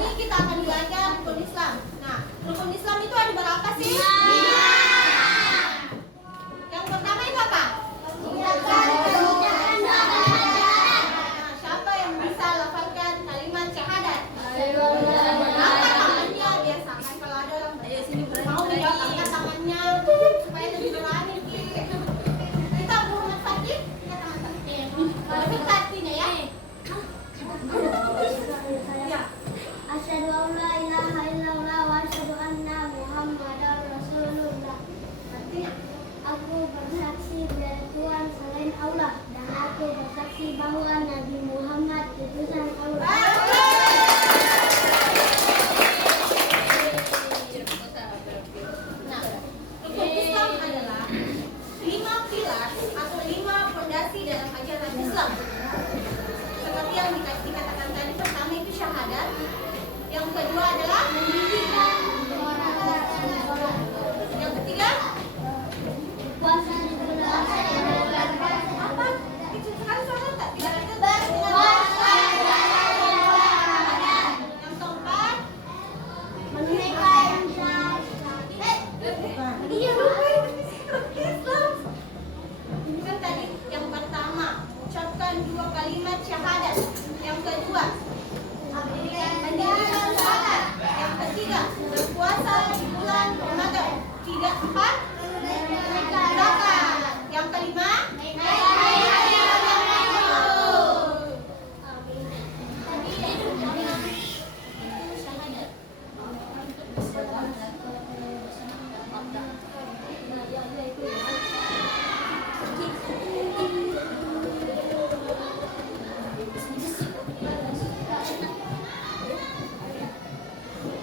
ini kita akan belajar rukun Islam. Nah, rukun Islam itu ada berapa sih? Yang pertama itu apa? Nah, siapa yang bisa lafalkan kalimat syahadat? Angkat tangannya, biasakan kalau ada orang mau menjawab, angkat tangannya supaya lebih berani. Kita Muhammad Fakih, kita tangan. Kita artinya ya. Asyhadu an la ilaha illallah wa asyhadu anna Muhammadar Rasulullah. Artinya, Aku bersaksi bila Tuhan selain Allah dan aku bersaksi bahwa Nabi Muhammad utusan Allah. nah, rukun Islam adalah 5 pilar atau 5 fondasi dalam ajaran Islam. Seperti yang dikatakan tadi, pertama itu syahadat. Yang kedua adalah mendirikan. Yang ketiga, Puasa di bulan apa? Kecil sekali suara tak? Tidak ada. Yang keempat, menunaikan iya lupa itu Islam. Ini kan tadi yang pertama, ucapkan 2 kalimat syahadat. Yang kedua, mendirikan salat. Yang ketiga, berpuasa di bulan Ramadan. 4, zakat. Yang kelima,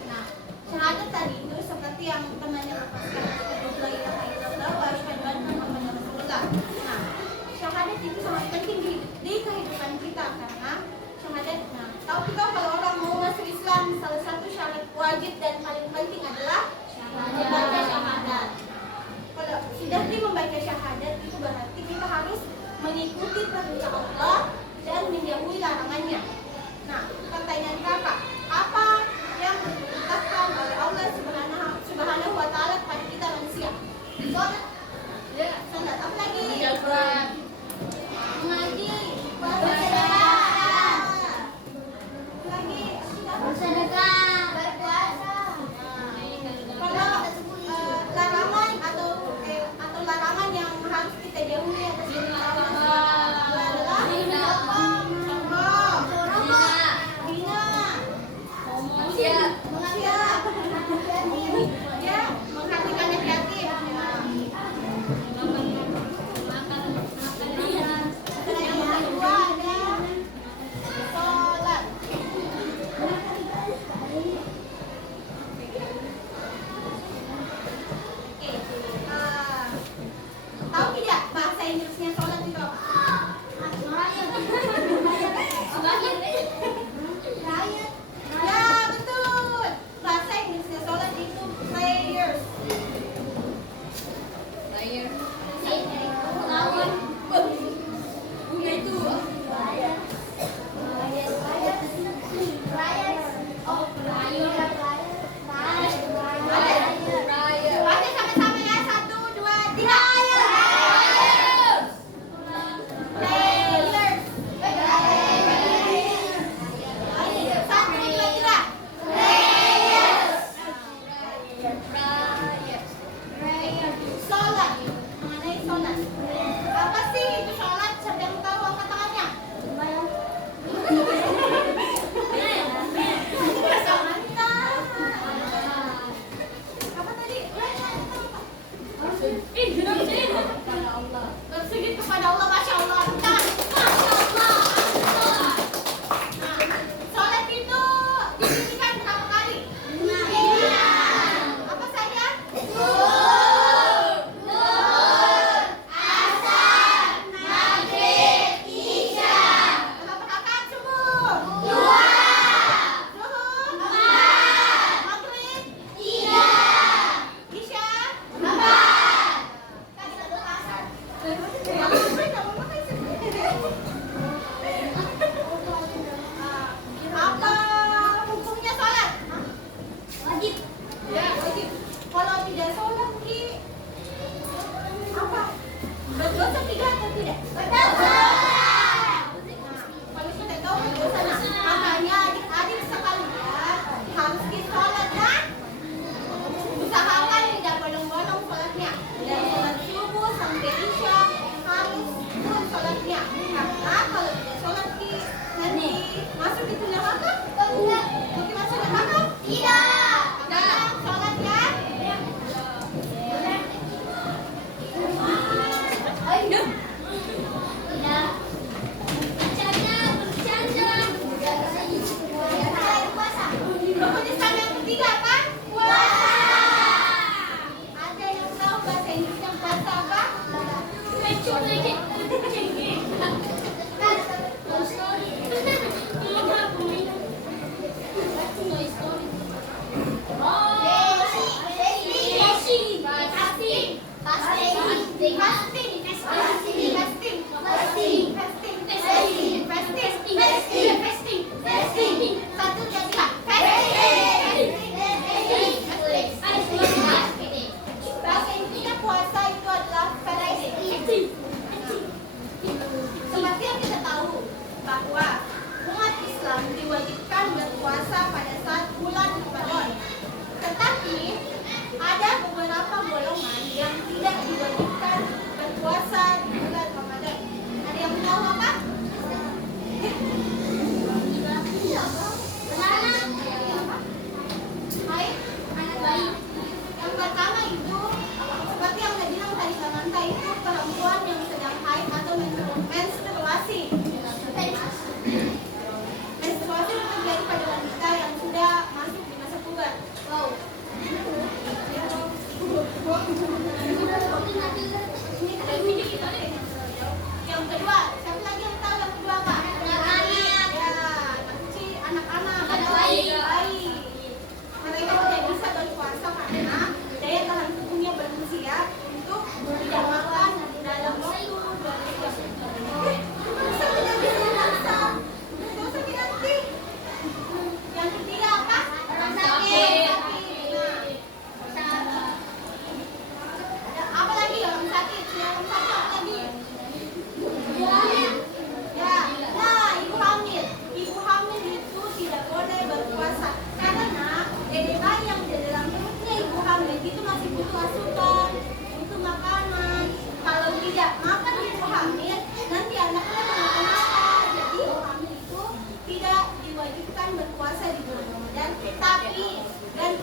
nah, syahadat tadi itu seperti yang temannya lepaskan, la ilaha illallah wa asyhadu anna Muhammadar Rasulullah. Nah, syahadat itu sangat penting di kehidupan kita karena syahadat. Nah, tahu kita kalau orang mau masuk Islam, salah satu syarat wajib dan paling penting adalah membaca syahadat. Kalau sudah membaca syahadat itu berarti kita harus mengikuti perintah Allah dan menjauhi larangannya. Nah, pertanyaan kakak, apa yang diperintahkan oleh Allah Subhanahu wa Ta'ala kepada kita manusia? Sholat, salat, apa lagi? Mengaji, bersedekah, lagi bersedekah, kalau larangan atau larangan yang harus kita jauhi atas perintah Allah adalah sombong,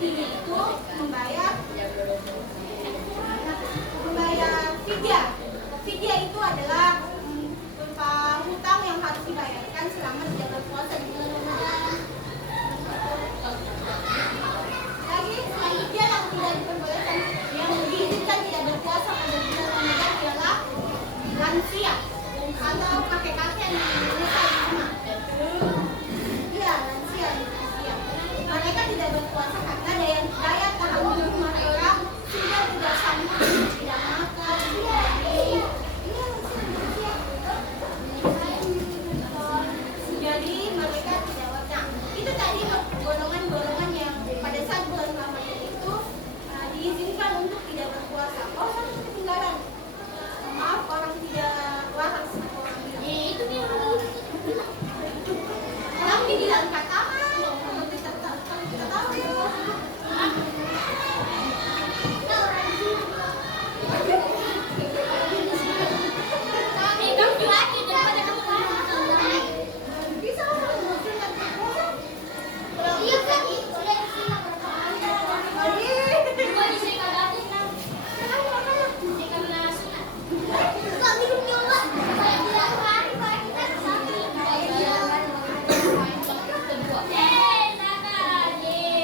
ruginya itu membayar fidyah. Fidyah itu adalah berupa hutang yang harus dibayarkan selama tidak berpuasa di bulan Ramadan. Lagi selain fidyah yang tidak diperbolehkan, yang diizinkan tidak berpuasa pada bulan Ramadan ialah lansia atau kakek-kakek yang menyesal di rumah. Iya, lansia. Mereka tidak berpuasa karena daya tahan tubuh mereka sudah tidak sanggup, tidak makan, tidak minum. Jadi mereka tidak wajah. Itu tadi golongan-golongan yang pada saat bulan Ramadan itu diizinkan untuk tidak berpuasa. Oh, tapi ketinggalan. Maaf, orang tidak waras. Itu dia. Tapi tidak kata kalau kita tahu ya. Bisa iya kan?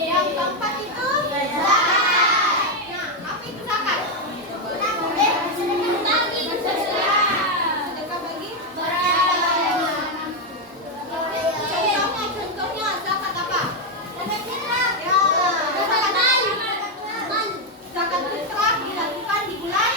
Yang keempat itu zakat. Nah, apa itu zakat? Sedekah bagi contohnya zakat apa? Ya, zakat fitrah dilakukan di bulan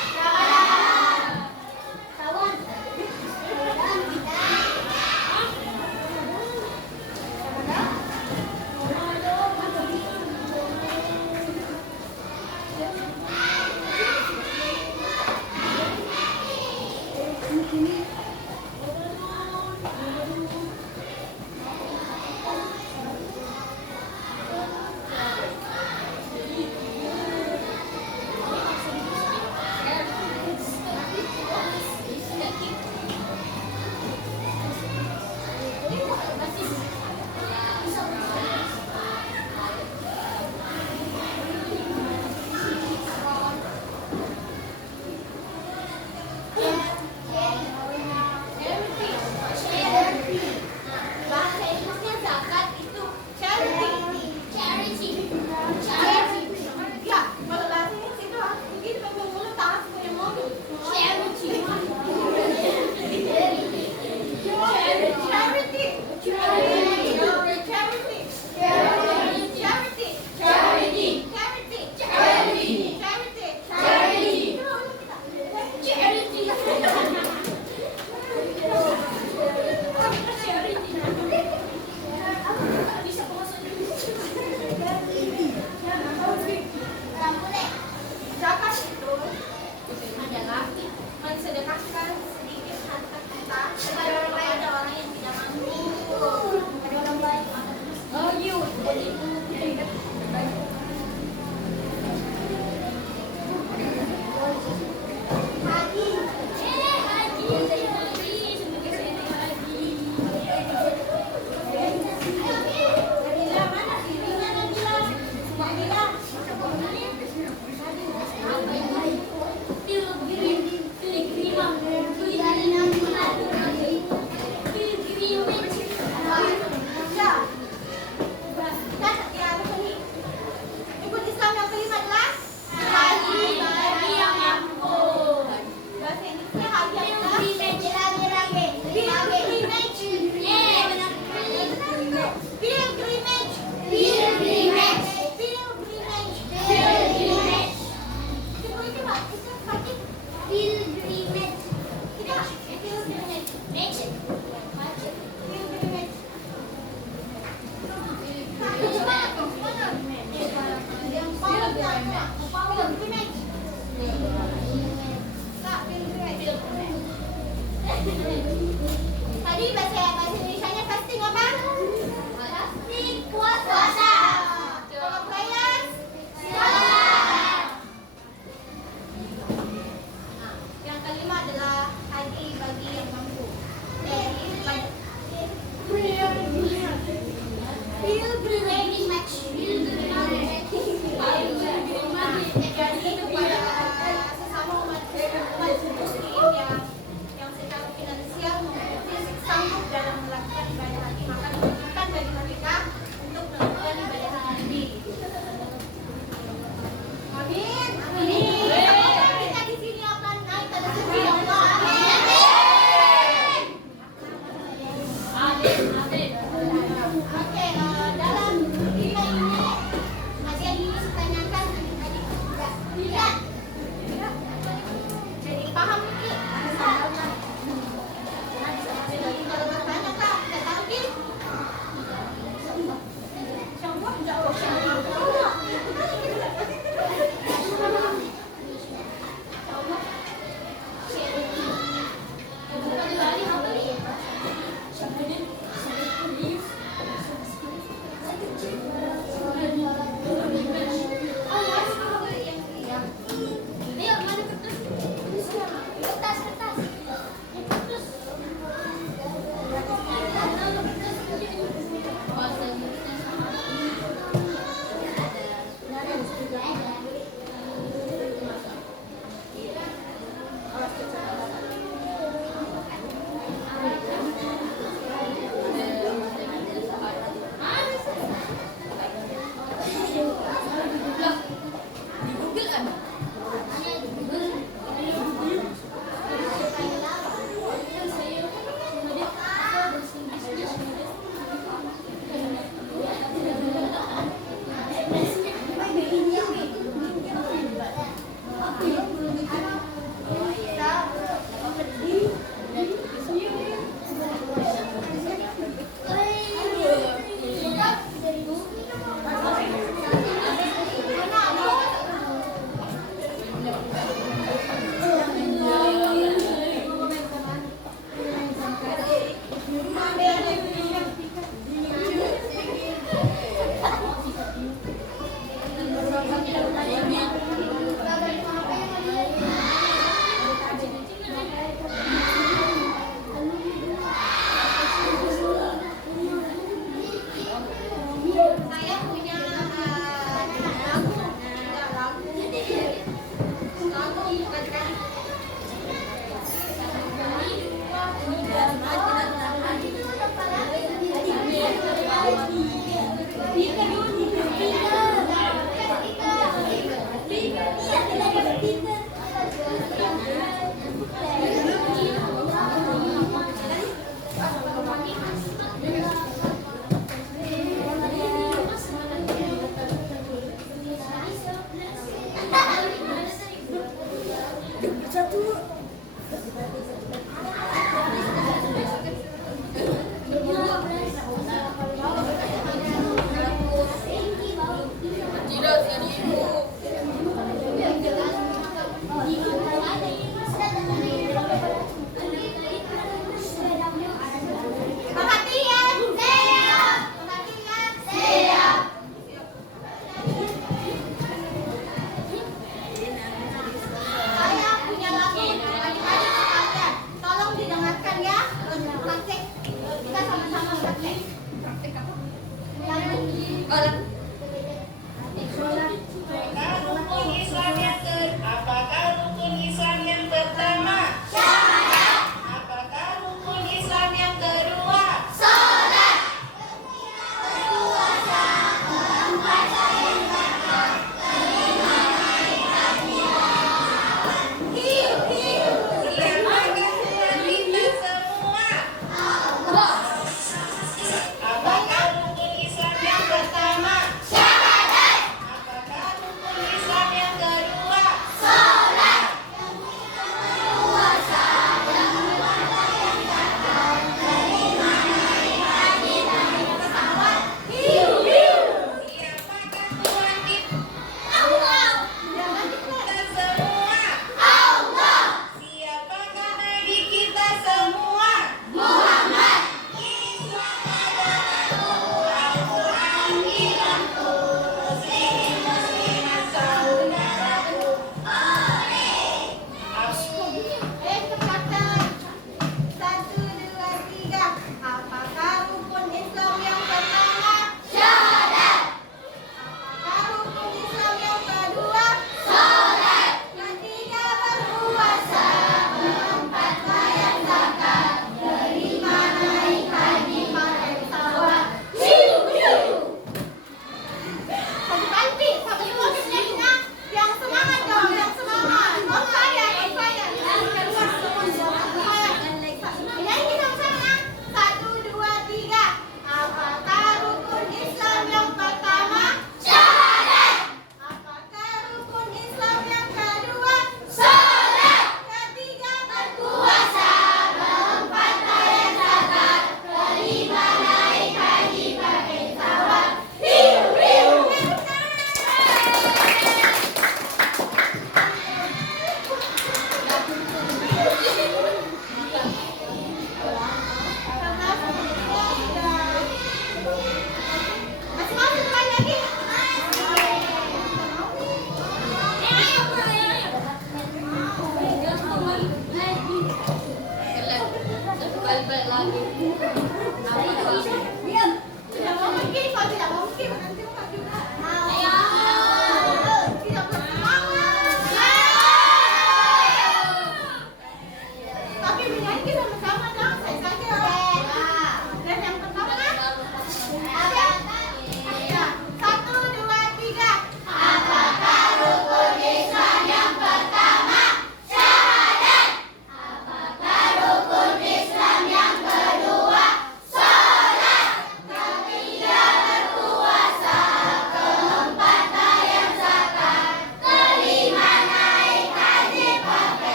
bahasa Inggrisnya zakat itu charity. Ya, kalau bahasa Inggris itu mungkin pengguna tak punya mobil. Charity. Zakat itu adalah mensedekahkan sedikit harta kita kepada orang yang tidak mampu. Ada orang baik. Oh, you. Ikut Islam yang kelima adalah haji bagi yang mampu. Bahasa Inggrisnya haji adalah Tadi bahasa Indonesianya fasting apa? Fasting puasa. Kalau prayers salat. Nah, yang kelima adalah haji bagi yang mampu. Jadi pilgrimage. lagu. Ya, lagu. Lagu bukan kali.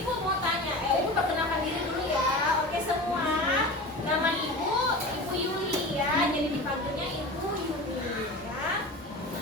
Ibu mau tanya, Ibu perkenalkan diri dulu ya. Oke semua, nama Ibu Yuli ya. Jadi dipanggilnya Ibu Yuli ya.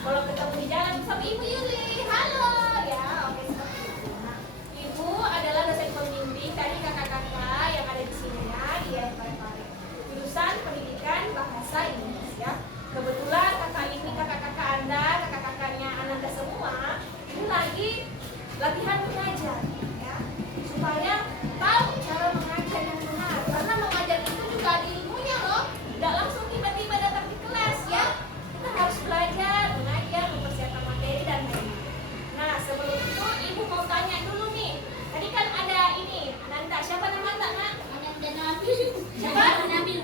Kalau ketemu di jalan sama Ibu Yuli, halo ya. Oke seperti itu. Nah, Ibu adalah dosen pembimbing dari kakak-kakak yang ada di sini ya, di Parepare. Jurusan Pendidikan Bahasa Indonesia. Kebetulan kakak ini kakak-kakak Anda, kakak-kakaknya Ananda semua, ini lagi latihan mengajar ya, supaya tahu cara mengajar yang benar. Karena mengajar itu juga ada ilmunya loh, tidak langsung tiba-tiba datang di kelas ya. Kita harus belajar mengajar, mempersiapkan materi dan lain-lain. Nah sebelum itu Ibu mau tanya dulu nih. Tadi kan ada ini Ananda, siapa nama Anda nak? Ananda Nabil. Siapa? Nabil.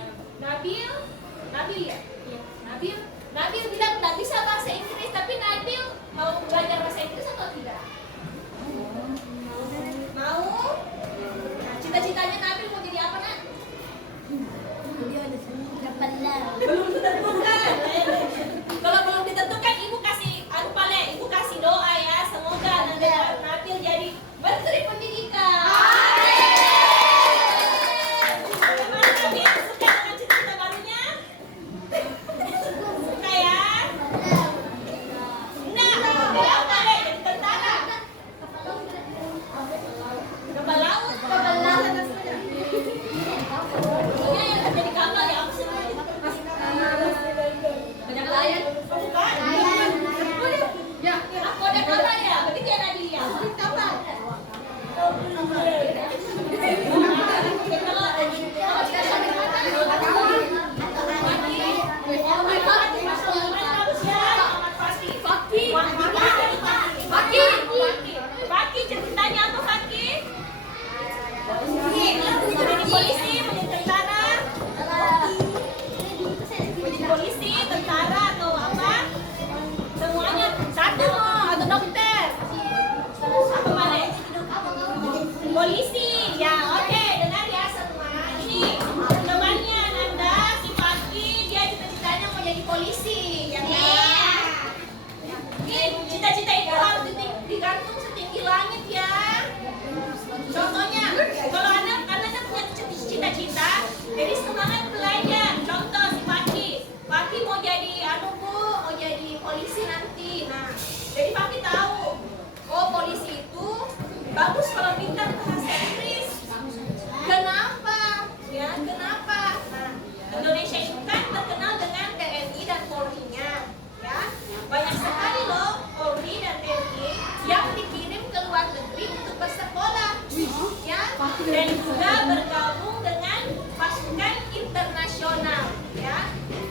Nabil ya? Nabil bilang nggak bisa bahasa Inggris, tapi Nabil mau belajar bahasa Inggris atau tidak? Mau? Nah, cita-citanya Nabil mau jadi apa nak? Belum ditentukan. Kalau belum ditentukan, Ibu kasih Ibu kasih doa ya, semoga Nabil jadi menteri pendidikan. Bagaimana Nabil? Suka dengan cita-cita barunya? Suka ya? Nah, jadi apa deh? Jadi tentara. Kapal laut. Maksudnya yang kerja di kapal ya apa sih? Banyak nelayan. Oh, bukan? Ya, ada kapal ya? Begitu ya Nadia ya? Kapal. Kalau kita sambil Fakih, ceritanya apa Fakih? Menjadi polisi, menjadi tentara, menjadi polisi, tentara atau apa? Semuanya satu atau dokter? Apa mana? Polisi, ya oke, dengar ya semua. Ini temannya Nanda, si Fakih, dia cita-citanya mau jadi polisi, ya kan? Ini cita-cita itu harus digantung setinggi langit ya. Contohnya, kalau anak punya cita-cita, jadi semangat belajar. Contoh si Fakih mau jadi mau jadi polisi nanti. Nah, jadi Fakih tahu, oh polisi itu bagus kalau pintar bahasa Inggris. Kenapa? Ya, kenapa? Nah, Indonesia itu kan terkenal dengan TNI dan Polri-nya, ya. Banyak sekali loh Polri dan TNI yang dikirim ke luar negeri untuk bersekolah, ya, dan juga bergabung dengan pasukan internasional, ya.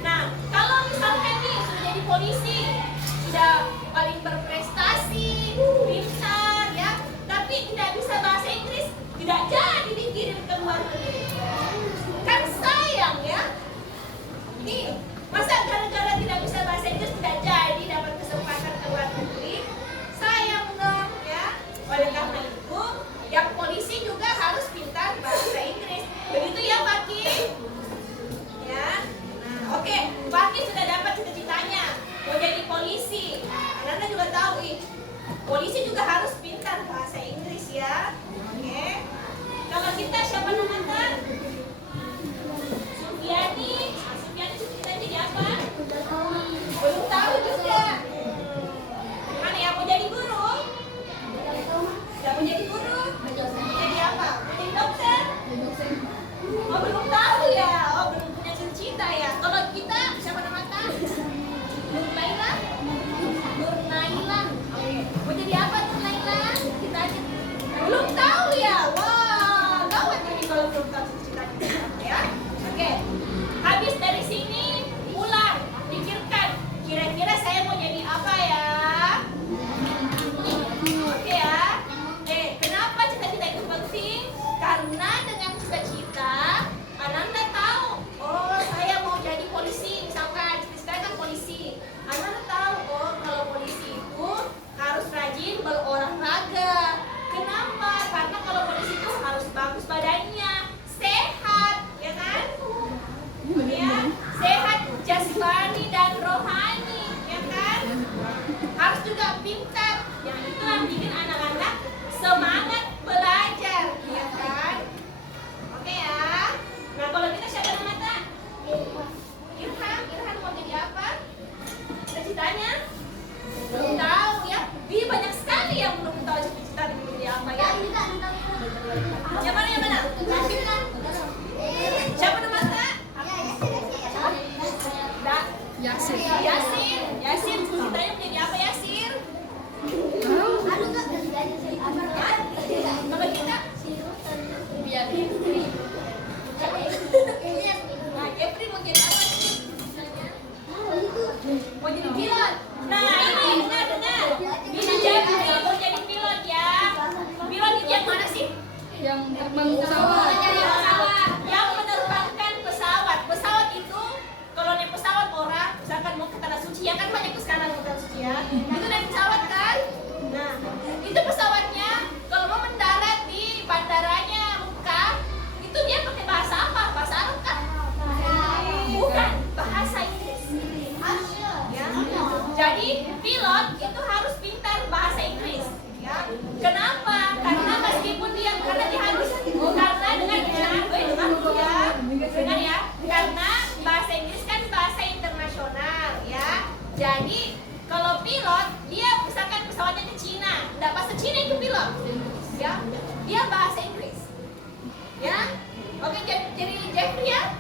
Nah, kalau misalkan nih sudah jadi polisi, sudah paling berprestasi, pintar, ya, tapi tidak bisa bahasa Inggris, tidak jadi dikirim ke luar negeri. Kan sayang ya. Ini masa gara-gara tidak bisa bahasa Inggris tidak jadi dapat kesempatan ke luar negeri? Sayang dong ya. Oleh karena itu, yang polisi juga harus pintar bahasa Inggris. Begitu ya Fakih? Ya. Nah, oke, Fakih sudah dapat cita-citanya mau jadi polisi. Anda juga tahu polisi juga harus pintar bahasa Inggris ya. Oke. Kalau kita siapa namanya? Sufiani. Sufiani cita-citanya jadi apa? Belum tahu juga. Mana ya, mau jadi guru? Ya mau jadi guru? Mau jadi apa? Mau jadi dokter? Oh belum tahu ya. Oh belum punya cita-cita ya. Kalau kita siapa namanya? Nur Naila. Mau jadi apa Nur Naila? Kita aja belum tahu ya. Wah, gawat ini kalau belum tahu cita-cita kita apa ya. Oke. Habis dari sini pulang, pikirkan kira-kira saya mau jadi apa ya? Oke ya. Kenapa cita-cita itu penting? Karena dengan cita-cita Ananda tahu, oh saya mau jadi Yang mana? Siapa namanya? Yasir. Yasir, ceritanya menjadi apa Yasir? Kalau kita Nah, Jeffrey mau jadi apa sih? Mau jadi pilot. Nah, ini dengar. Ini Jeffrey mau jadi pilot ya. Pilot itu yang mana sih? Yang terbang pesawat. Yang menerbangkan pesawat. Pesawat itu kalau naik pesawat orang, misalkan mau ke tanah suci ya kan banyak sekarang ke tanah suci ya. Itu naik pesawat kan? Nah, itu pesawatnya kalau mau mendarat di bandaranya Mekah, itu dia pakai bahasa apa? Bahasa Arab kan? Bukan, bahasa Inggris. Ya. Jadi pilot itu harus pintar bahasa Inggris. Ya. Kenapa? Karena meskipun dia harus dengar ya. Karena bahasa Inggris kan bahasa internasional ya. Jadi kalau pilot dia misalkan pesawatnya ke Cina, nggak bahasa Cina itu pilot. Ya, dia bahasa Inggris. Ya. Oke, jadi Jeffrey ya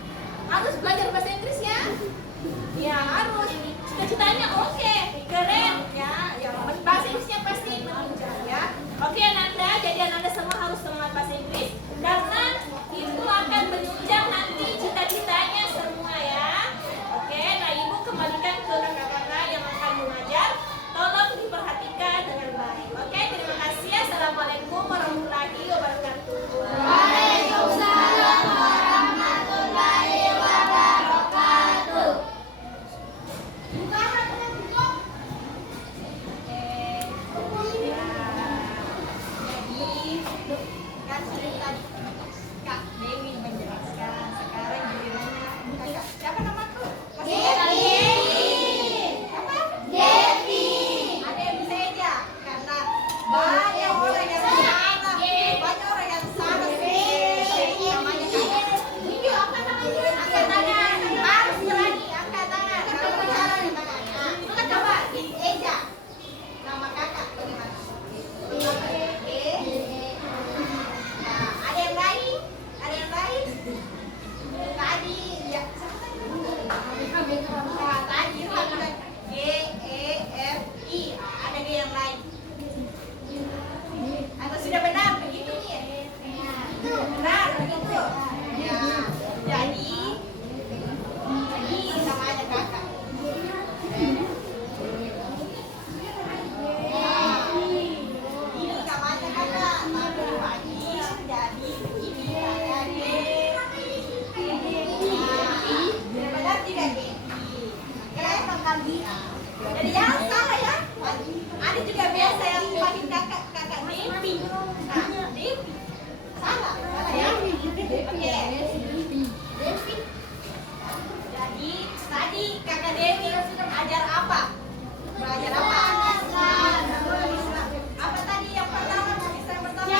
harus belajar bahasa Inggris ya. Ya harus. Cita-citanya oke, keren ya. Ya bahasa Inggrisnya pasti menunjang ya. Oke Ananda, jadi Ananda semua harus semangat bahasa Inggris karena itu akan menunjang nanti cita-citanya semua ya. Oke, nah Ibu kembalikan ke kakak-kakak yang akan mengajar. Tolong diperhatikan dengan baik. Oke, terima kasih. Assalamualaikum warahmatullahi wabarakatuh. Waalaikumsalam warahmatullahi wabarakatuh. Kan sudah tadi Kak Dewi menjelaskan, sekarang gilirannya Kakak. Siapa namaku? Devi. Apa? Devi. Ada yang bisa aja karena banyak orang yang salah, banyak orang yang salah sih. Namanya Kakak. Ini apa namanya? Angkat tangan. Harus berani angkat tangan. Kalau bicara di tangannya. Coba dieja nama Kakak bagaimana? Nah, ada yang lain? Ada yang lain? Tadi ya. Nah, tadi G E F I. Ada nggak yang lain? Atau sudah benar begitu nih? Benar begitu. Ya. Jadi sama aja Kakak. Ini sama aja Kakak. Tapi pagi jadi begini. Benar tidak Devi? Jadi jangan salah ya. Ada juga biasa yang panggil kakak Devi. Nah, Devi. Salah ya. Oke. Devi. Jadi tadi kakak Devi ajar apa? Belajar apa? Apa tadi yang pertama? Yang pertama.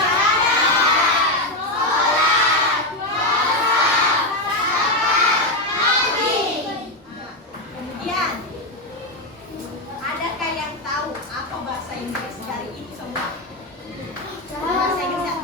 Kemudian, adakah yang tahu apa bahasa Inggris dari itu semua? Bahasa Inggrisnya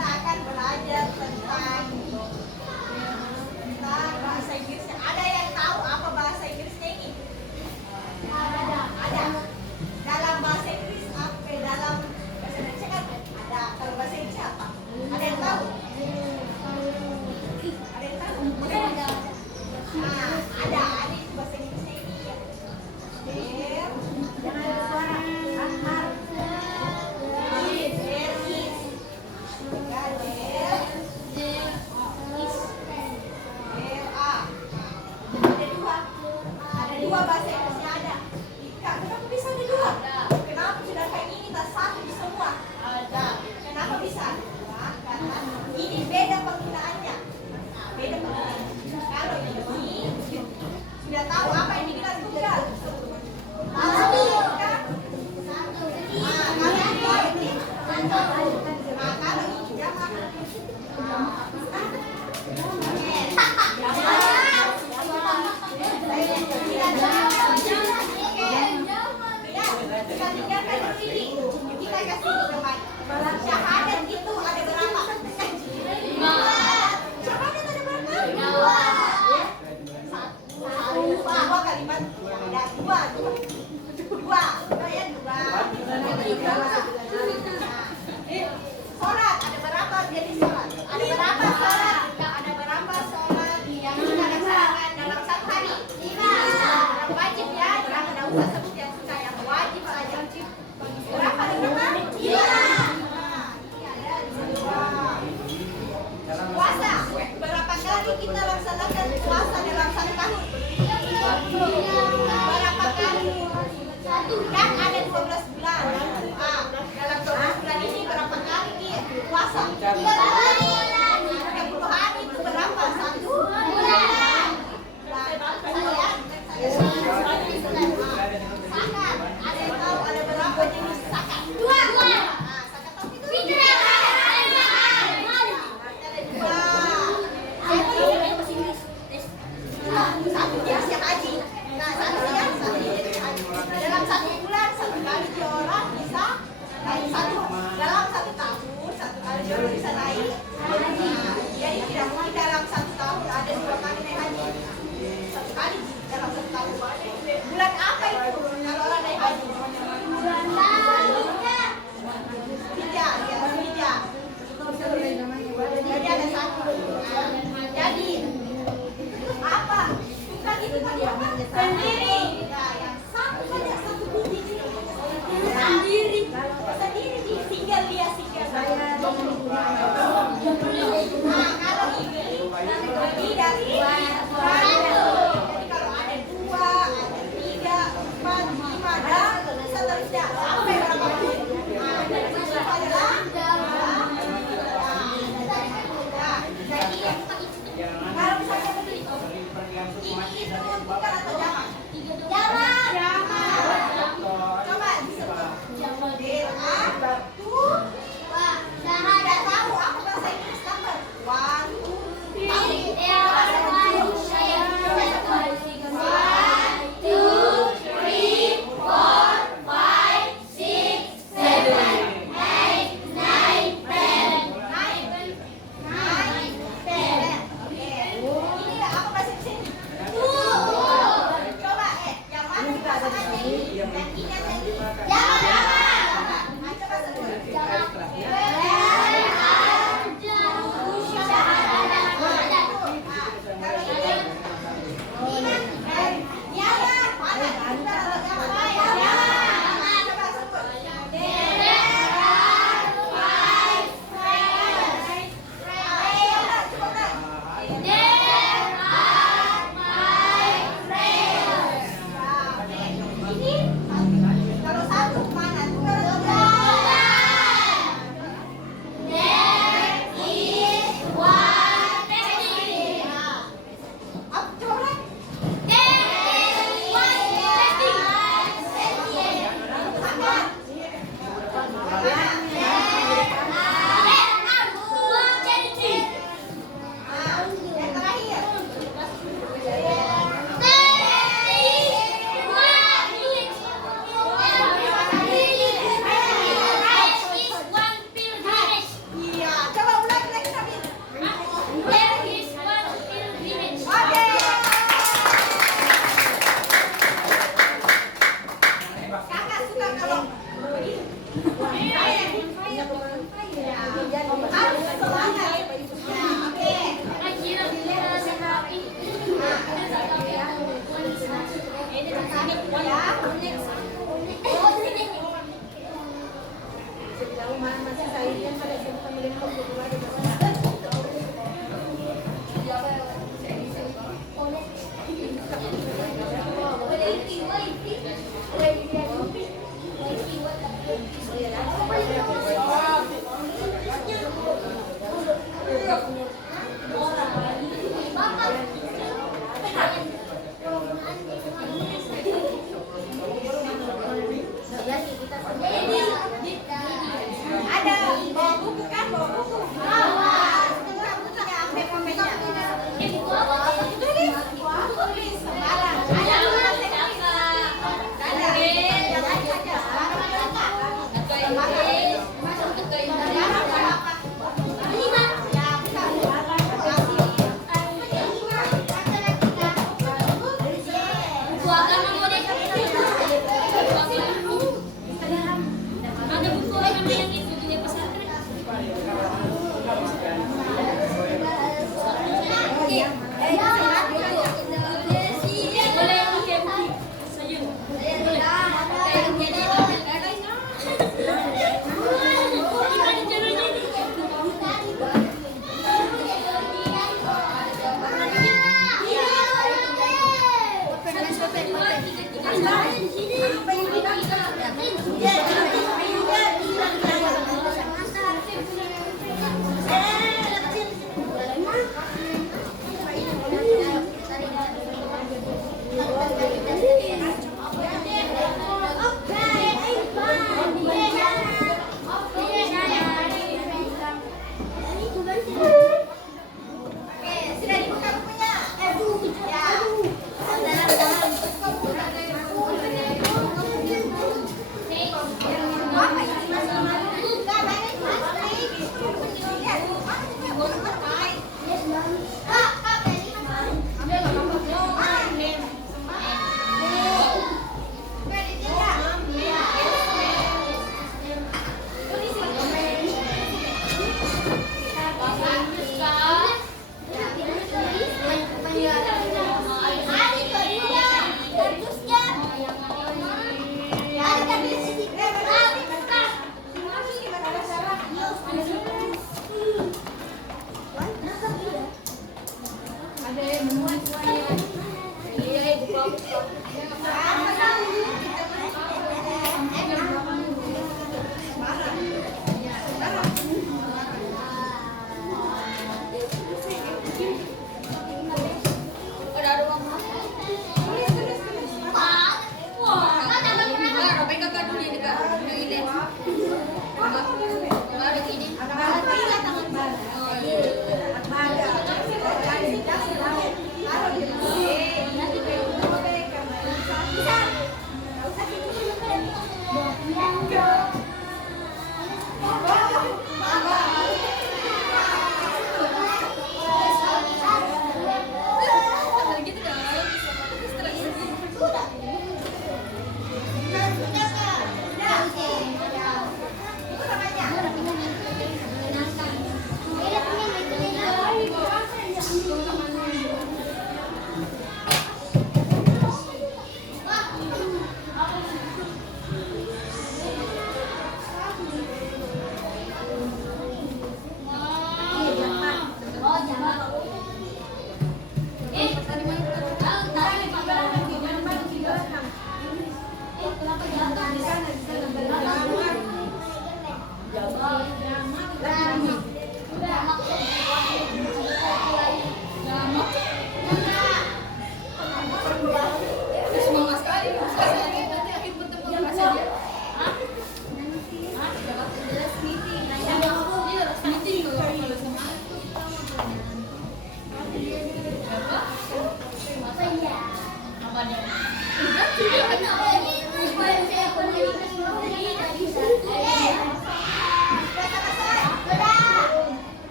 kita akan belajar tentang bahasa Inggrisnya. Ada yang tahu apa bahasa Inggrisnya ini? Ada. Dalam bahasa Inggris apa? Dalam bahasa Indonesia kan ada. Kalau bahasa Inggris apa? Ada yang tahu? Ada yang tahu? Nah, ada itu bahasa Inggrisnya ini ya. There. Jangan ada suara. There is. Ya, there. There are. Ada dua bahasa Inggrisnya ada. Kak, kenapa bisa ada dua? Kenapa sedangkan ini tak satu di semua? Ada. Kenapa bisa? Nah, karena ini beda penggunaannya. Nah, beda penggunaannya. Kalau ini sudah tahu apa yang dibilang tunggal. Tahu kan? Nah, kalau ini nah, kalau ini jamak. Kita kasih teman. Syahadat itu ada berapa? Syahadat ada berapa? Dua kalimat. Ada dua. Ya dua. Sholat ada berapa jenis sholat? Ada berapa sholat? Ada berapa sholat yang kita laksanakan dalam satu hari? Yang wajib ya, jangan ada usah sebut yang suka, yang wajib saja. Berapa berapa? Ini ada dua. Puasa berapa kali kita laksanakan puasa dalam satu tahun? Berapa kali? Kan ada 12 bulan. Dalam 12 bulan ini berapa kali kita puasa? 30 hari itu berapa? 1 bulan. Zakat. Ada yang tahu ada berapa jenis zakat? 2. Zakat tahu itu? Satu biasa haji. Nah, satu haji. Dalam 1 bulan 1 kali orang bisa naik dalam 1 tahun 1 kali orang bisa naik haji. Jadi tidak mungkin dalam 1 tahun ada 2 kali naik haji. 1 kali dalam 1 tahun. Bulan apa itu kalau orang naik haji? Bulan Hijjah. Jadi ada 1. Jadi apa? Bukan itu tadi apa? Sendiri. Ya, yang satu saja, satu biji. Sendiri. Sendiri, single dia single.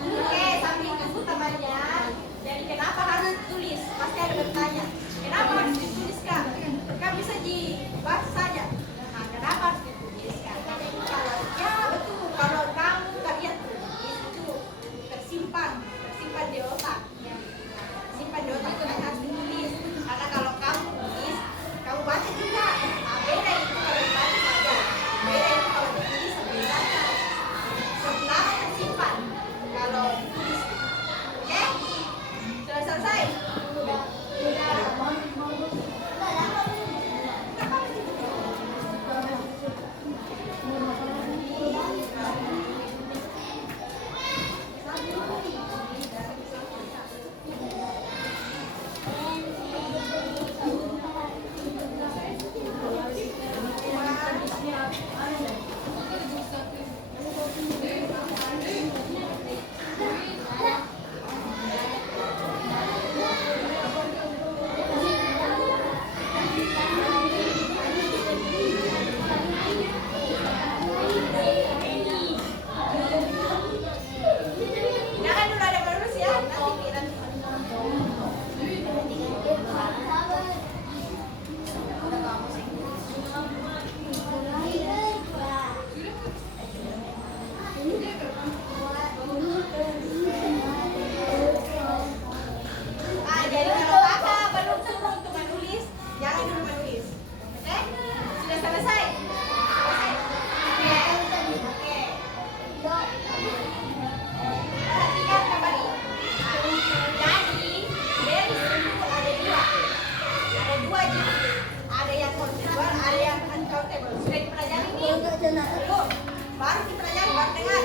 Oke, sambil tunggu temannya. Jadi kenapa harus ditulis? Pasti ada bertanya. Kenapa harus ditulis kak? Kan bisa dibaca saja. Nah, kenapa harus ditulis kak? Kalau ya betul, kalau kalian tulis itu tersimpan di otak. Simpan di otak, kan harus ditulis. Karena kalau kamu tulis, kamu baca juga. Nah, beda itu kalau dibaca saja. Beda itu kalau ditulis sambil dibaca. Sebelah tersimpan kalau ditulis. Oke? Sudah selesai? Jangan dulu ada bonus ya, nanti pikiran. Jadi kalau kakak belum suruh untuk menulis, jangan dulu menulis. Oke? Sudah selesai? Selesai? Oke. Perhatikan kembali. Jadi, dari itu ada dua. Ada dua jenis. Ada yang konvensional, ada yang uncountable. Sudah dipelajari nih? Belum. Baru dipelajari, baru dengar.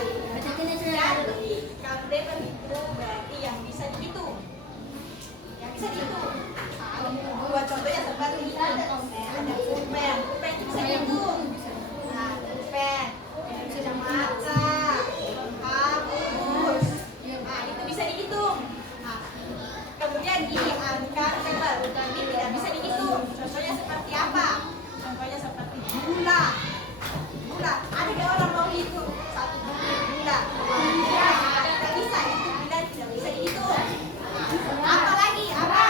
Jadi, countable itu berarti yang bisa dihitung. Yang bisa dihitung. Buat contohnya seperti ini. Ada pulpen. Pulpen itu bisa dihitung. Nah, pulpen. Kacamata. Kamus. Nah, itu bisa dihitung. Nah, kemudian ini angka tebal. Ini tidak bisa dihitung. Contohnya seperti apa? Contohnya seperti gula. Gula. Ada nggak orang mau hitung? Satu gula. Ya, tidak bisa. Itu gula tidak bisa dihitung. Nah, apa lagi? Apa?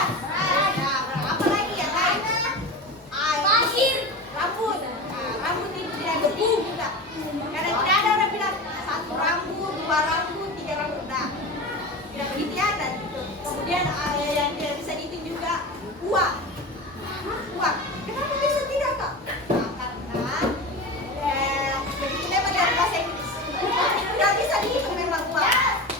Nah, apa lagi yang lain? Pasir. Rambut. Nah, rambut itu tidak beku juga. Karena tidak ada orang bilang satu rambut, dua rambut, tiga rambut. Nah, tidak begitu ya. Dan kemudian yang tidak bisa dihitung juga uang. Uang. Kenapa bisa tidak kak? Nah, karena begitu memang dari bahasa Inggris. Tidak bisa dihitung memang uang.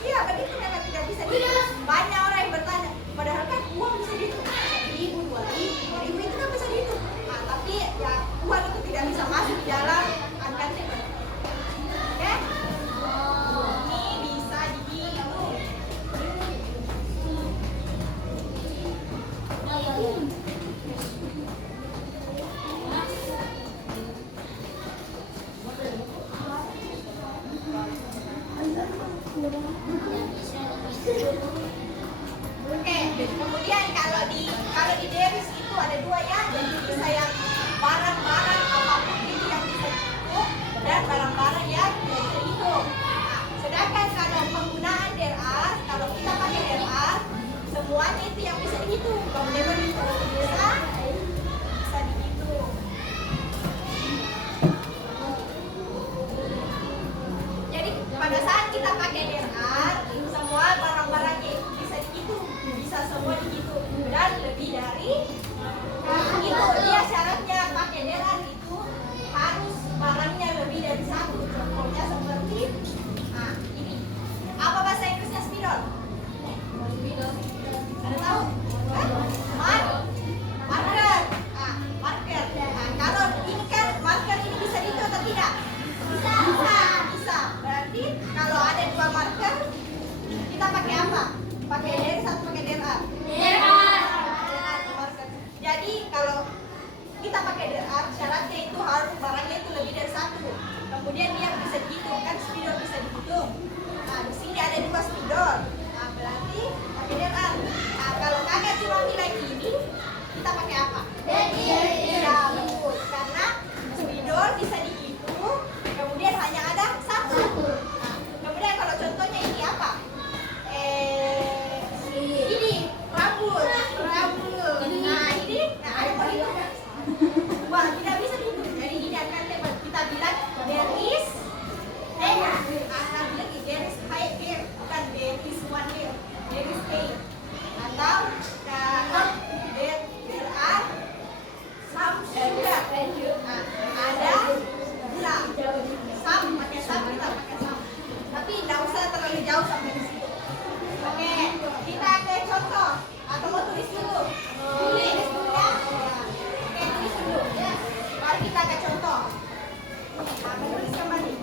Iya, begitu memang tidak bisa dihitung. Banyak orang yang bertanya, padahal kan uang bisa dihitung. 1.000, 2.000, 3.000 itu kan bisa dihitung. Nah, tapi ya uang itu tidak bisa masuk di dalam angka tebal. Oke? Ini bisa dihitung. Oke, kemudian kalau di Deris itu ada dua ya, jadi bisa yang barang-barang apapun itu yang bisa dihitung dan barang-barang yang tidak bisa dihitung. Nah, sedangkan kalau penggunaan DRA, kalau kita pakai DRA, semuanya itu yang bisa dihitung. Kalau Deris itu bisa dihitung. Jadi pada saat kita pakai DRA, semua barang-barangnya itu bisa dihitung, bisa semua dihitung. Dan kita pakai apa? Ya, betul. Karena spidol bisa dihitung, kemudian hanya ada satu. Nah, kemudian kalau contohnya ini apa? Ini rambut. Nah, ini, ada perhitungan. Wah, tidak bisa dihitung. Jadi ini akan kita bilang there is lagi there is high hair, bukan there is one hair, there is hair. Atau there are some sugar. Nah, ada gula. Some pakai some, kita pakai some. Tapi tidak usah terlalu jauh sampai di situ. Oke, kita ke contoh. Atau mau tulis dulu? Tulis dulu ya. Oke, tulis dulu. Baru kita ke contoh. Apa tulis kembali?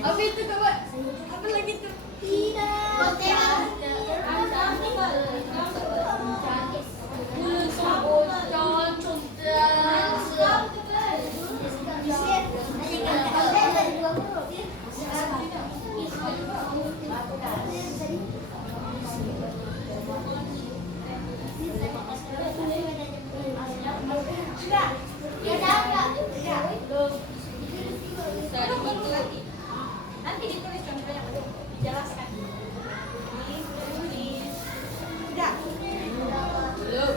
Apa itu coba? Apa lagi tuh? Nanti ditulis contohnya, dijelaskan. Ditulis. Sudah. Belum.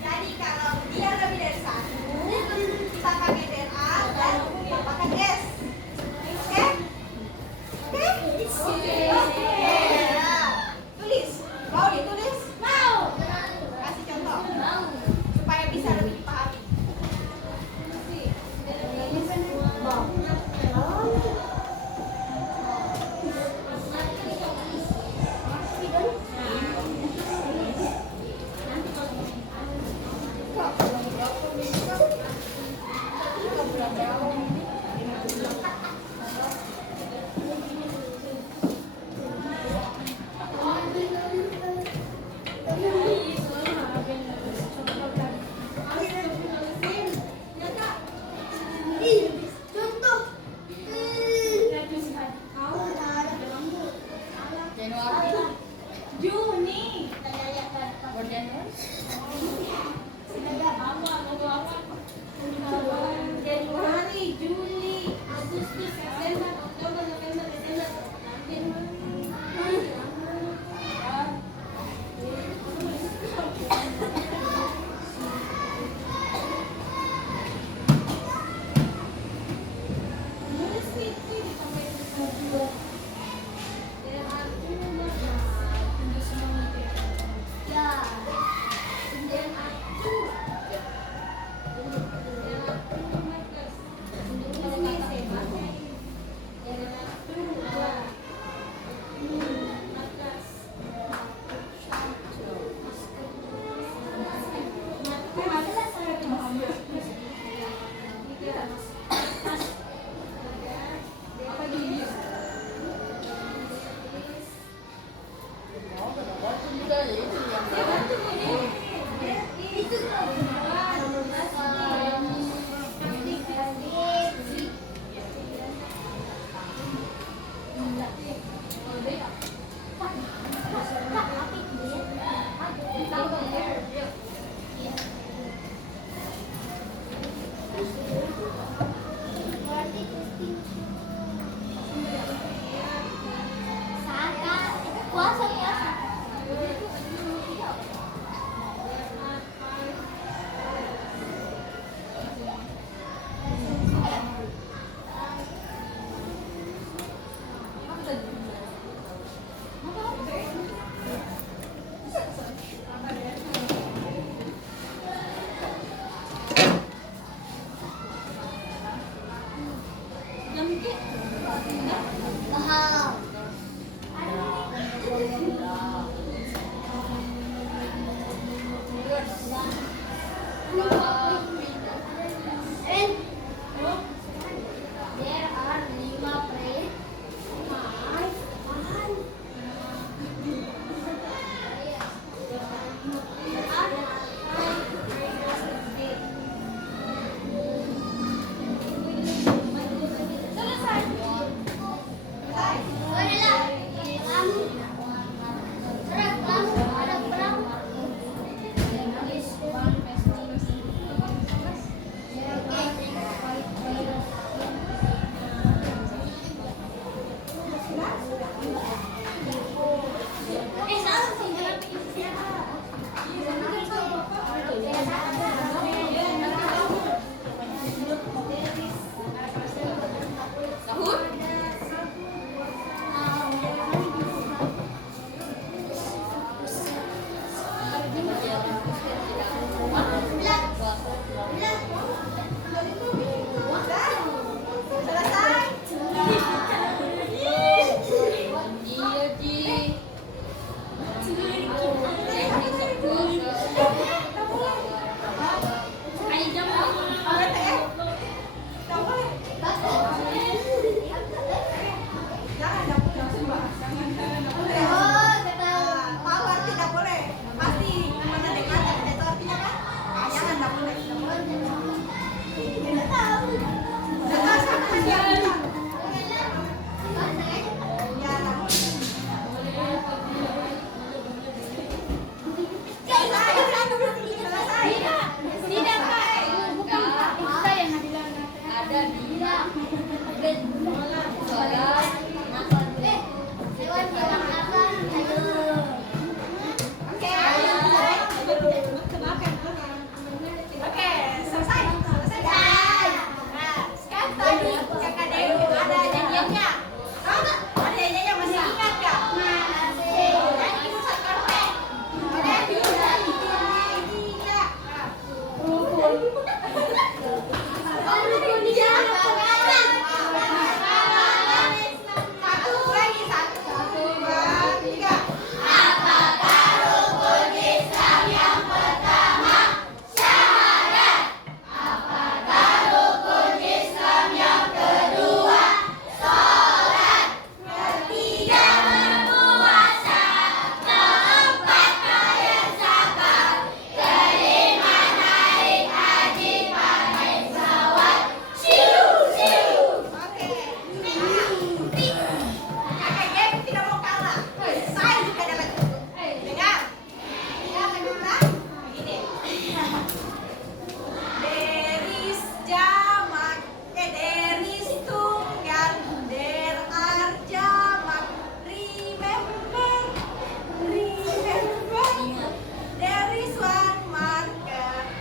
Jadi kalau dia lebih dari satu, kita pakai DRA dan dia pakai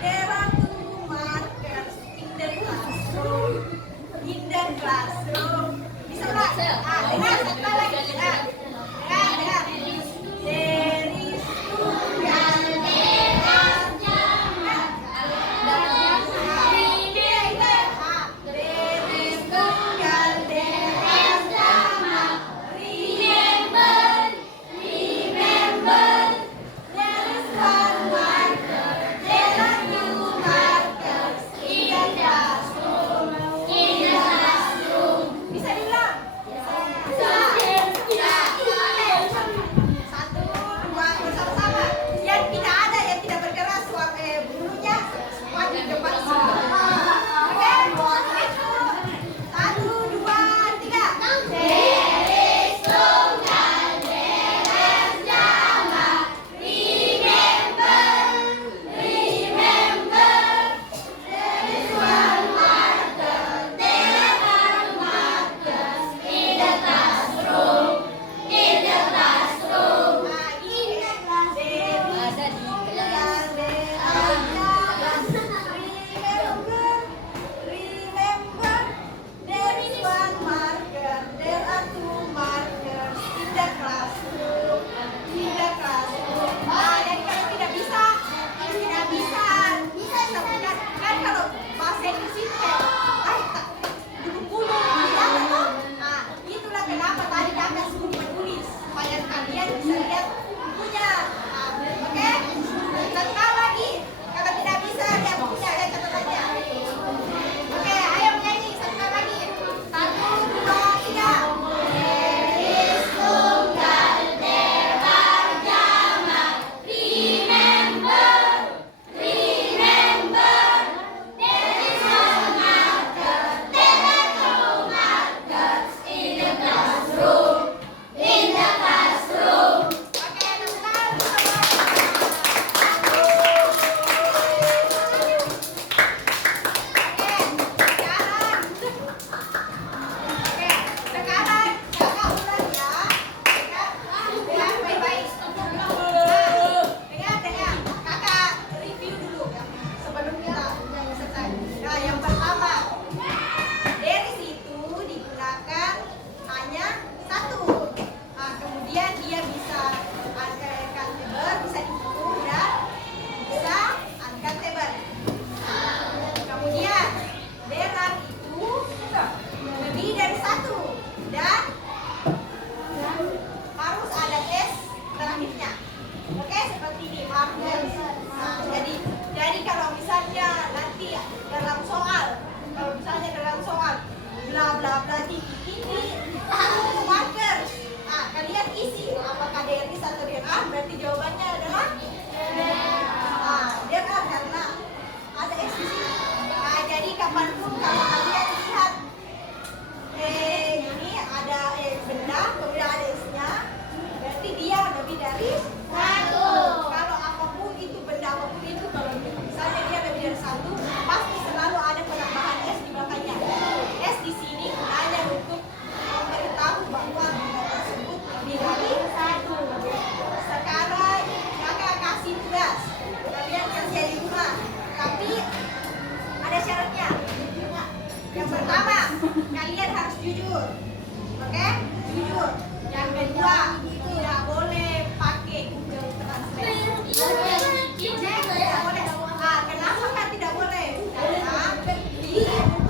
There are two markers in the classroom. pertama, kalian harus jujur. Oke? Jujur. Yang kedua, tidak boleh pakai Google Translate. Tidak boleh. Kenapa kan tidak boleh? Karena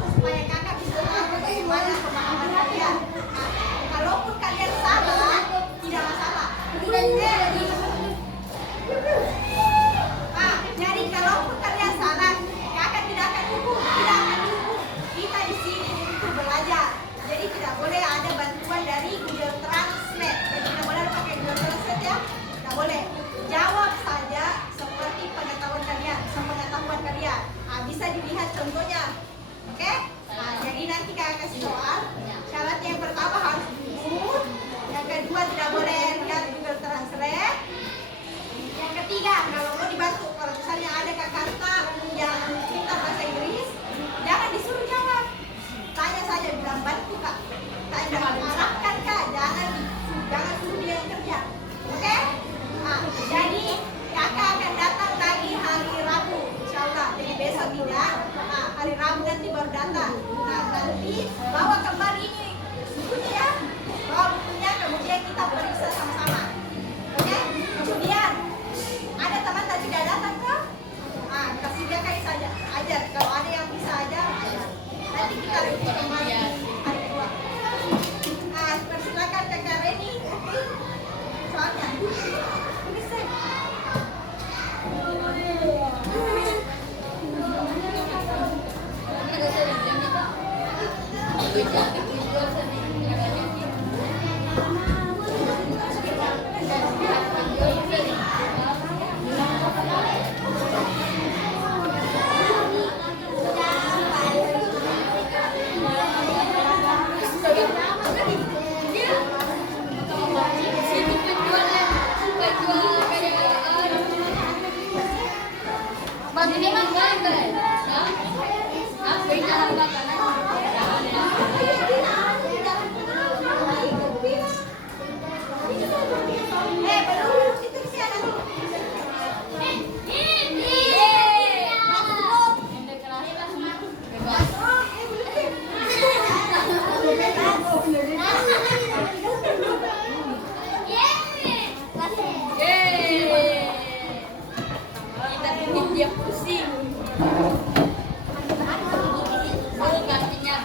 supaya kakak bisa tahu bagaimana pemahaman kalian. Kalaupun kalian salah, tidak masalah. Jadi kalaupun kalian salah, kakak tidak akan hukum, tidak akan hukum. Kita di sini untuk belajar. Jadi tidak boleh ada bantuan dari Google Translate. Jadi tidak boleh ada pakai Google Translate ya. Tidak boleh. Jawab saja seperti pengetahuan kalian, sepengetahuan kalian. Bisa dilihat contohnya. Oke? Jadi nanti kakak kasih soal. Syarat yang pertama harus jujur. Yang kedua tidak boleh lihat Google Translate. Yang ketiga, kalau mau dibantu, kalau misalnya ada kata yang kita bahasa Inggris, jangan disuruh jawab. Tanya saja, bilang bantu kak. Tanya, arahkan kak, jangan suruh dia yang kerja. Oke? Jadi kakak akan datang lagi hari Rabu, insya Allah. Jadi besok tidak, hari Rabu nanti baru datang. Nanti bawa kembali ini bukunya ya. Bawa bukunya, kemudian kita periksa sama-sama. Oke? Kemudian ada teman tadi tidak datang kan? Kasih dia kayak saja, ajar. Kalau ada yang bisa ajar, nanti kita review kembali hari kedua. Persilakan kakak Reni. Soalnya, tulis deh. Kita bikin dia pusing. Kakinya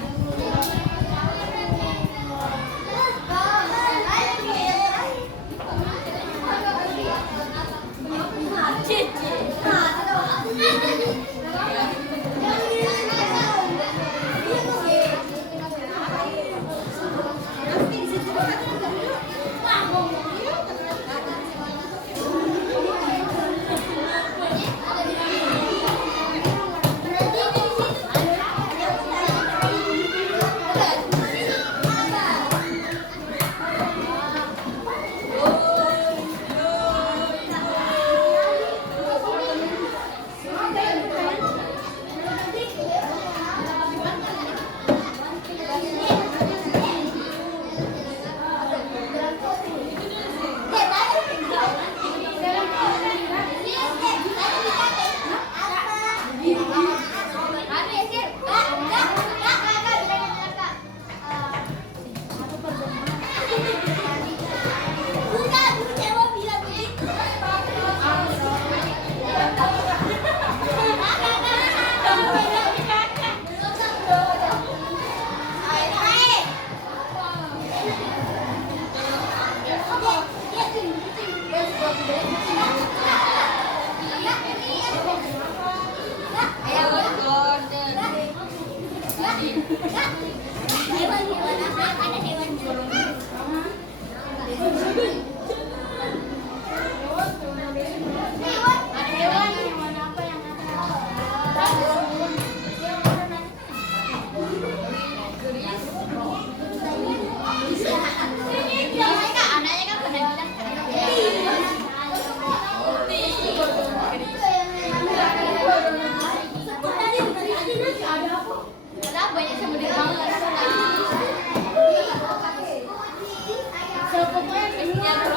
Pokoknya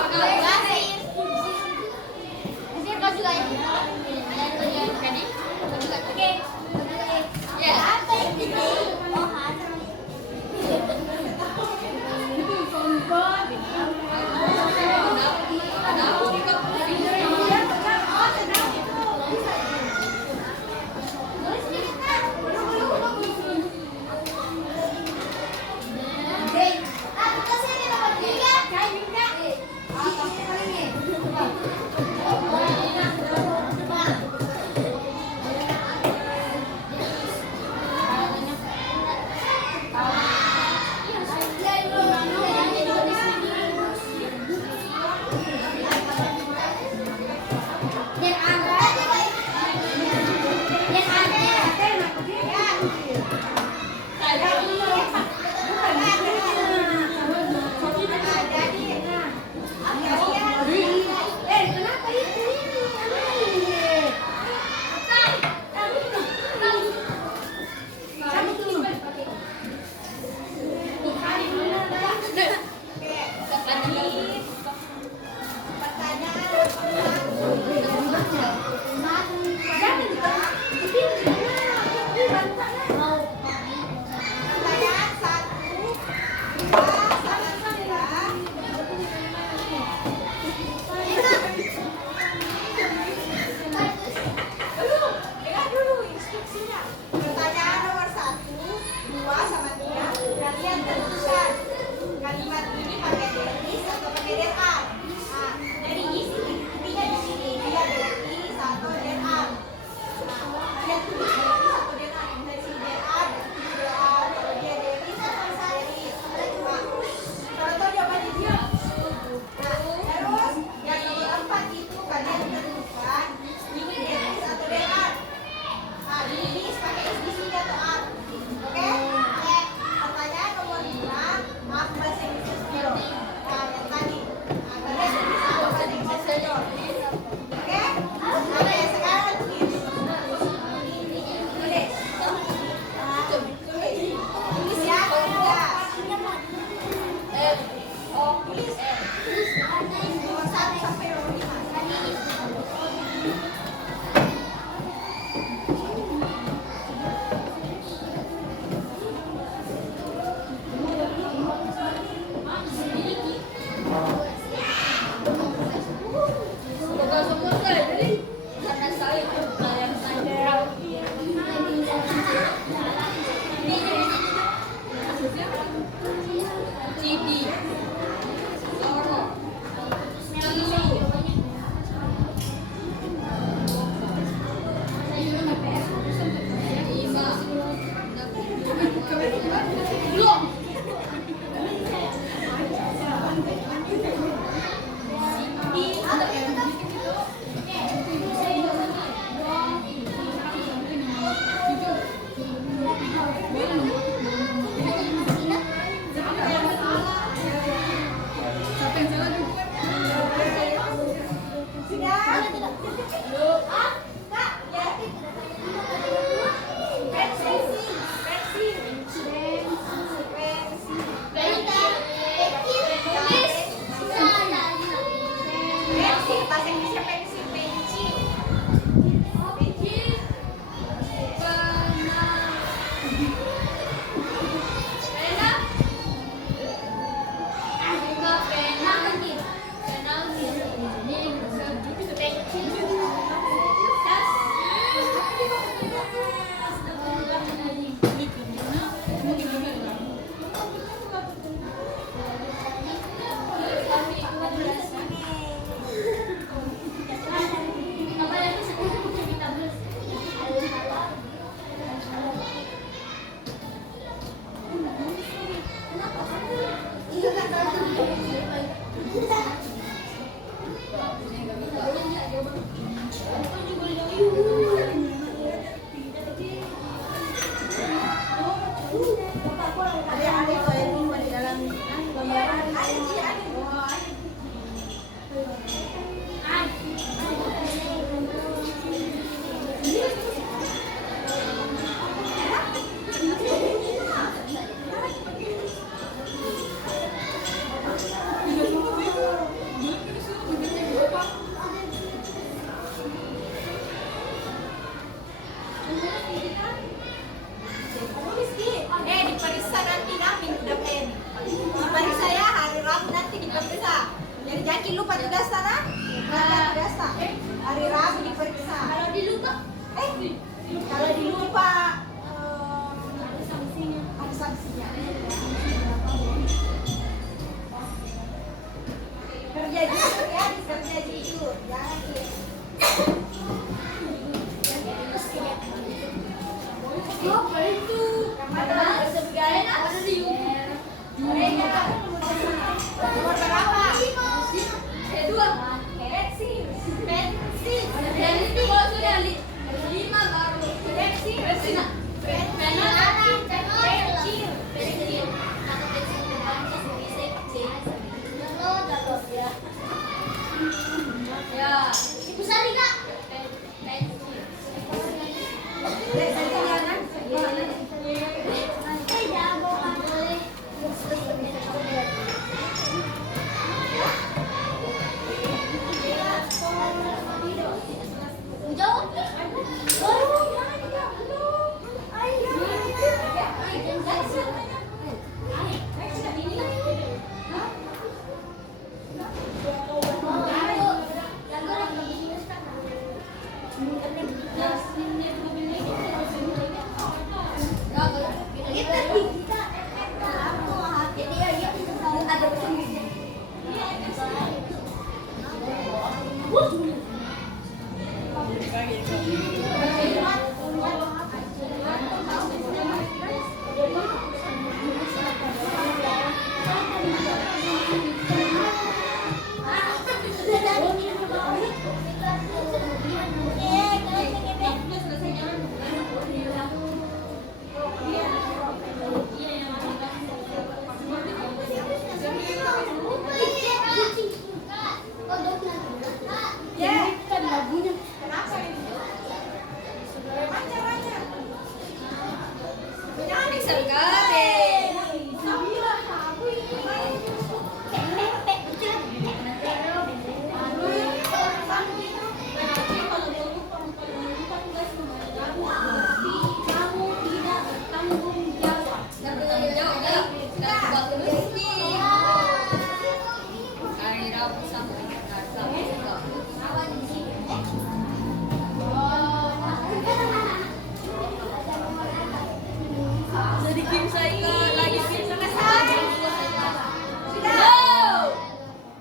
Jangan lupa tugas sana. Tugas hari Rabu diperiksa. Kalau dilupa, Kalau dilupa ada sanksinya. Kerja jujur ya, kerja jujur. Jangan apa itu? Ada di YouTube. Nomor berapa? Dua. Pensil. Dan itu kalau sudah 5 baru. Pensil. Ya, Ibu Sari Kak.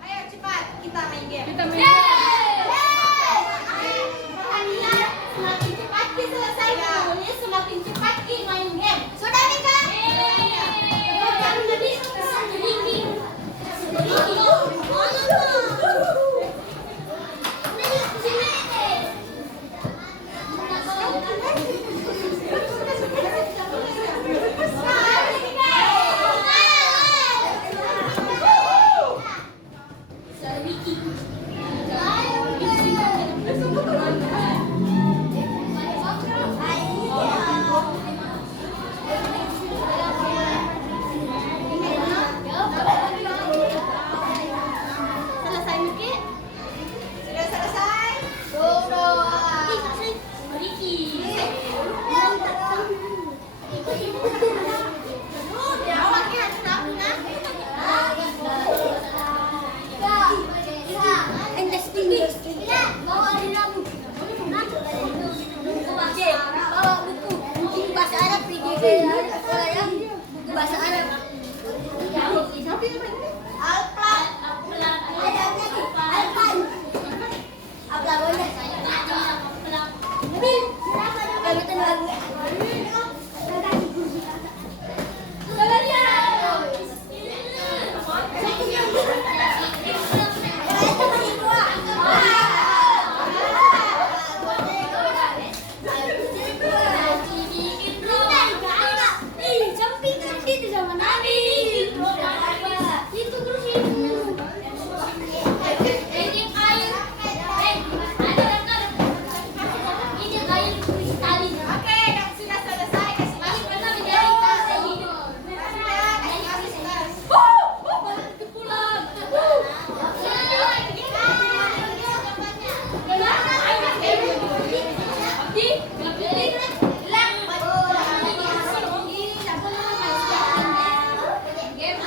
Ayo cepat kita main game. Semakin cepat diselesaikan, semakin cepat main game. Sudah nih Kak? Bukan jadi sedikit. Selesai mikir? Sudah selesai? Bahasa Arab. Alplat. Oke, yang sudah selesai kasih masuk. Game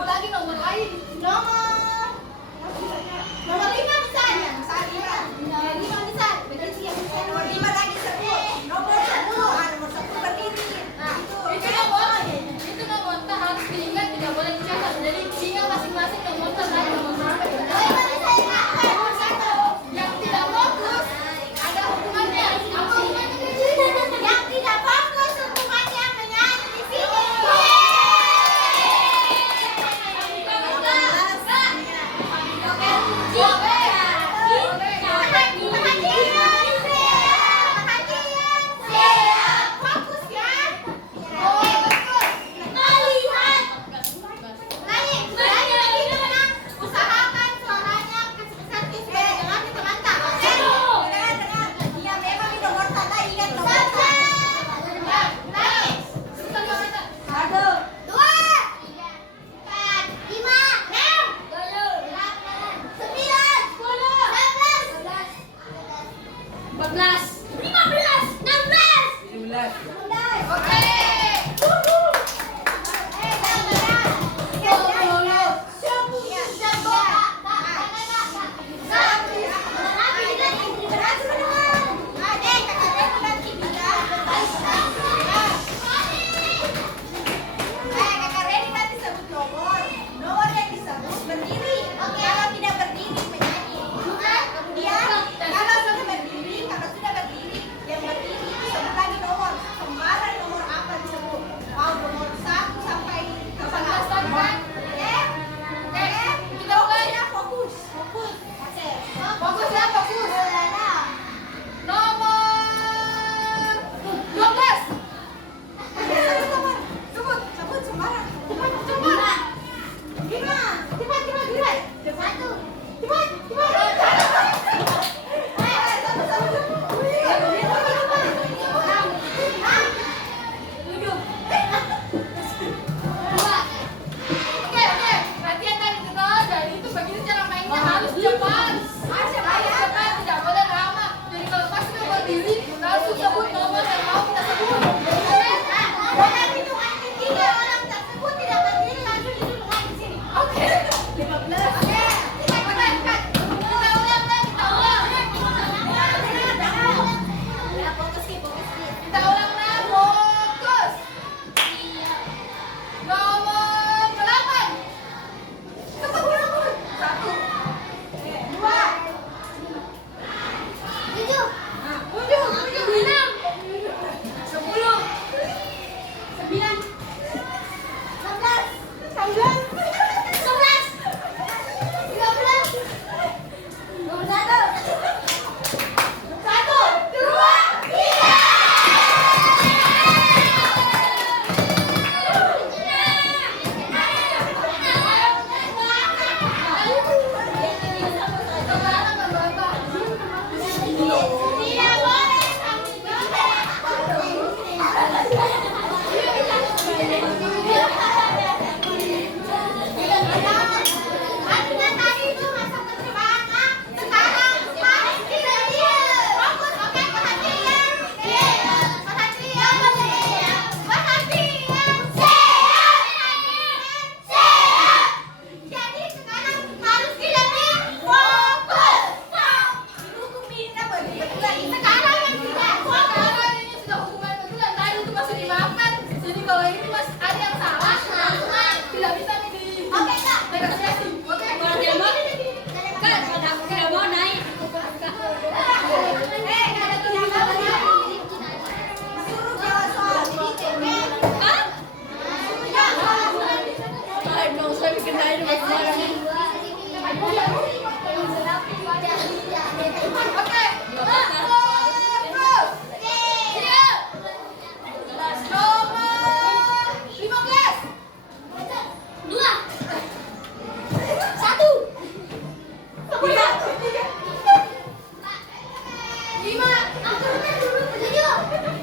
Satu lagi nomor lain. Nomor 5 misalnya. Nomor 5 misal. Berarti yang misal nomor 5 lagi sebut. Nomor 10. Nomor 10 berdiri. Nah, Itu nomor harus diingat, tidak boleh dicatat. Jadi tinggal masing-masing nomor lain nomor berapa ya? Nomor 1. Yang tidak fokus ada hukumannya. Apa hukumannya? Yang tidak fokus hukumannya menyanyi di sini. Fokus ya. Oh, betul. Melihat. Usahakan suaranya kecil-kecil supaya jangan ditelantar. Oke? Dengar. Iya, memang ini nomor tanda, ingat nomor tanda. Naik. 1, 2, 3, 4, 5, 6, 7, 8, 9, 10, 11, 14. 15, 16, 17. 17. Oke. Kakak Reni nanti sebut nomor yang disebut berdiri. Kalau tidak berdiri menyanyi. Kemudian kalau sudah berdiri, yang berdiri disebut lagi nomor. Kemarin nomor apa disebut? Mau nomor 1 sampai 18 tadi kan? Oke, kita mulai ya, fokus. Oke. Fokus ya, fokus. Nomor 12. Sebut sembarang. Cepat. 5. Cepat. 1. Oke. Latihan tadi terus. Jadi itu begini cara mainnya harus cepat. Harus cepat, tidak boleh lama. Jadi kalau pas kita berdiri, langsung sebut nomor yang mau kita sebut. Dalam hitungan ketiga orang tersebut tidak berdiri langsung duduk lagi di sini. Oke. 15. Oke. Cepat. Kita ulang. Ya, fokus. Kita ulang lagi. Fokus. Nomor 8. 1. 2. 7. 5, 4, 3, 2, 1.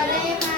ada yang